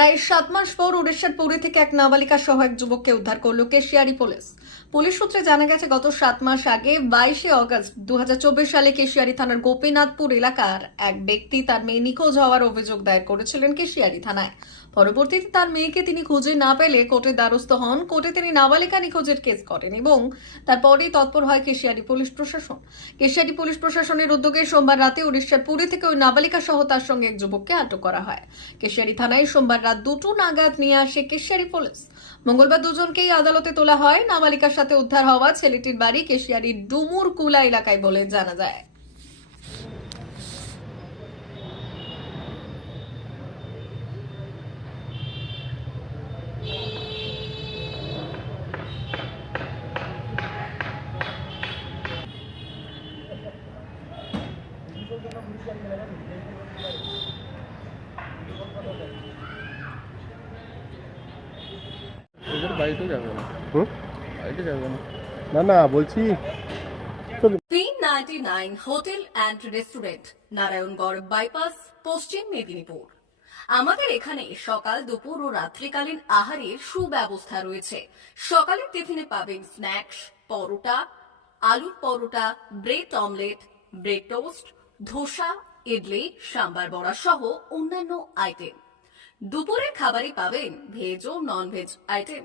প্রায় সাত মাস পর উড়িষ্যার পুরী থেকে এক নাবালিকা সহ এক যুবককে উদ্ধার করল কেশিয়ারি পুলিশ। পুলিশ সূত্রে জানা গেছে, গত সাত মাস আগে বাইশে অগস্ট দু সালে কেশিয়ারি থানার গোপীনাথপুর এলাকার এক ব্যক্তি তার মেয়ে নিখোঁজ হওয়ার অভিযোগ দায়ের করেছিলেন কেশিয়ারি থানায়। পরবর্তীতে তার মেয়েকে তিনি খুঁজে না পেলে কোর্টে দ্বারস্থ হন। কোর্টে তিনি নাবালিকা নিখোঁজের কেস করেন এবং তারপরেই তৎপর হয় কেশিয়ারি পুলিশ প্রশাসন। কেশিয়ারি পুলিশ প্রশাসনের উদ্যোগে সোমবার রাতে উড়িষ্যার পুরী থেকে ওই নাবালিকা সহ তার সঙ্গে এক যুবককে আটক করা হয়। কেশিয়ারি থানায় সোমবার রাত দুটো নাগাদ নিয়ে আসে কেশিয়ারি পুলিশ। মঙ্গলবার দুজনকেই আদালতে তোলা হয়। নাবালিকার সাথে উদ্ধার হওয়া ছেলেটির বাড়ি কেশিয়ারির ডুমুর কুলা এলাকায় বলে জানা যায় বাড়িতে যাবে হুম? না না, বলছি। তিন ninety nine hotel and restaurant, Narayangarh bypass, Paschim Medinipur. আমাদের এখানে সকাল, দুপুর ও রাত্রিকালীন আহারের সুব্যবস্থা রয়েছে। সকালের টিফিনে পাবেন স্ন্যাক্স, পরোটা, আলুর paratha, bread omelette, bread toast, dosa, idli, sambar vada সহ অন্যান্য আইটেম। দুপুরের খাবারে পাবেন ভেজ ও নন ভেজ আইটেম।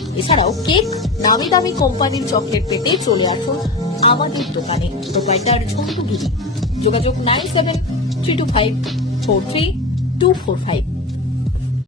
এছাড়াও কেক নামি দামি কোম্পানির চকলেট পেতে চলে আসুন আমাদের দোকানে। প্রোপাইটার ঝন্টুগিরি যোগাযোগ nine seven three two five four three two four five.